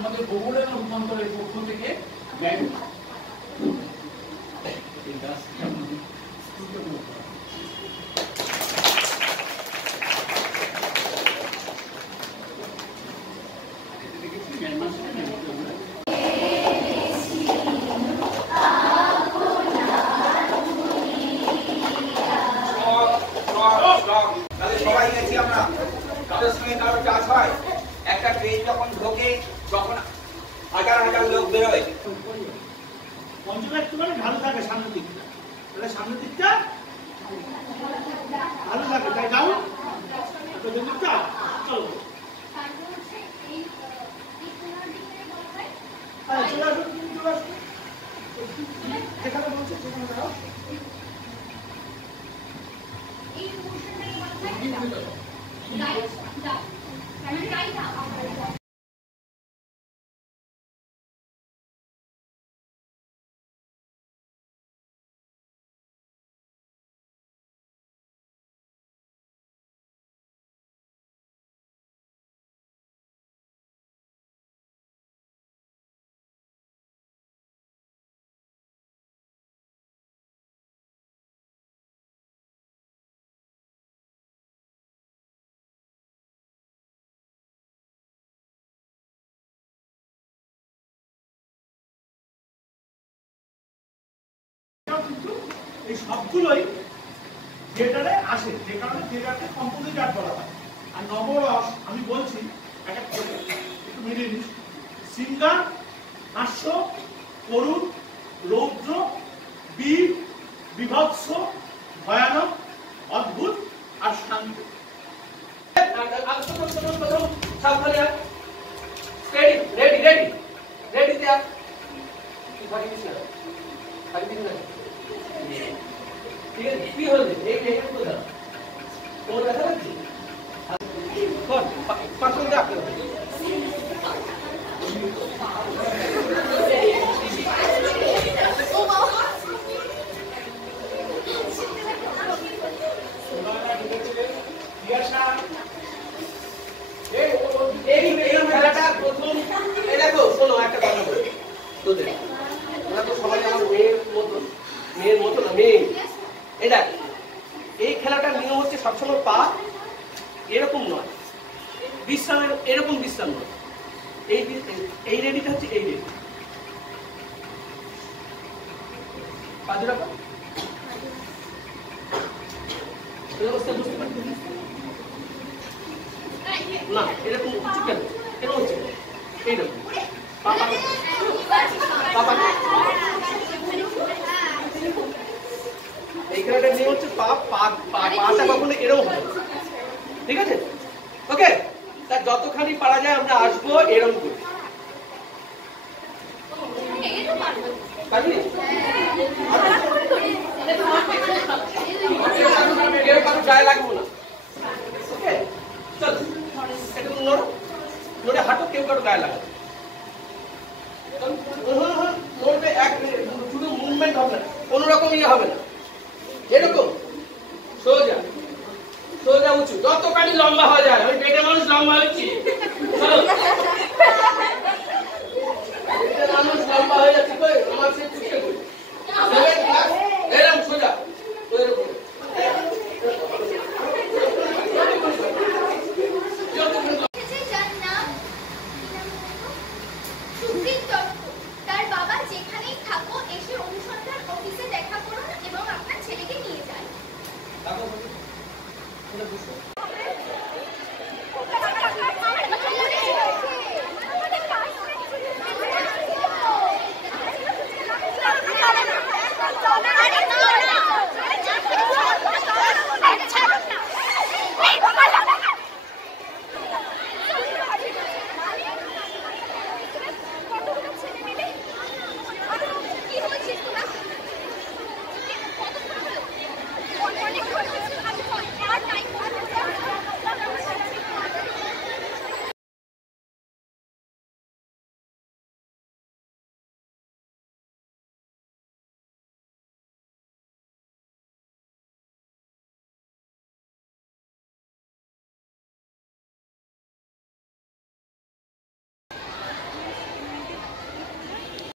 আমাদের বগুড়া রূপান্তরের পক্ষ থেকে সবাই গেছি আমরা, কারোর সঙ্গে কারো চাষ হয়, একটা ট্রেন যখন ঢোকে তখন হাজার হাজার লোক বেরোয়। পঞ্চম একটু মানে ভালো থাকে সামনের দিকটা, তাহলে সামনের দিকটা ভালো থাকে, তাই যাও দিকটা চলো চলে আসুন, চলে আসুন যেখানে বলছে সেখানে যাও। কিন্তু এই সবগুলোই থিয়েটারে আসে, যে কারণে থিয়েটারকে কম্পোজিট আর্ট বলা হয়। আর নবরস আমি বলছি একটু মিলিয়ে নিস, সিঙ্গার, হাস্য, করুণ, রৌদ্র, বীর, বিভৎস, ভয়ানক, অদ্ভুত আর শান্ত। এই খেলাটার নিয়ম হচ্ছে সবসময় পা এরকম নয়, বিশ্রামের এরকম বিশ্রাম নয়, এই রেডিটা হচ্ছে এই রেডি, পা দুটো বুঝতে পারছি না, এরকম কেন এরকম হচ্ছে এইরকম এই খেলাটার নিয়ম হচ্ছে পাটা কখনো এরকম হবে, ঠিক আছে? ওকে, তা যতখানি পারা যায় আমরা আসবো এরকম করে, গায়ে লাগবো না। ওকে, চল একটু নড়ে হাঁটো, কেউ কারো গায়ে লাগাবে নড়বে, এক মিনিট শুধু মুভমেন্ট হবে না, কোন রকম ইয়ে হবে না, এরকম সোজা সোজা উঁচু, যতখানি লম্বা হয়ে যায়। আমি পেটে মানুষ লম্বা হচ্ছি, মানুষ লম্বা হয়ে যাচ্ছে, আমার সে চুষে করি এরকম সোজা ওইরকম। তার বাবা যেখানেই থাকো এসে অনুসন্ধান অফিসে দেখা করুন এবং আপনার ছেলেকে নিয়ে যান।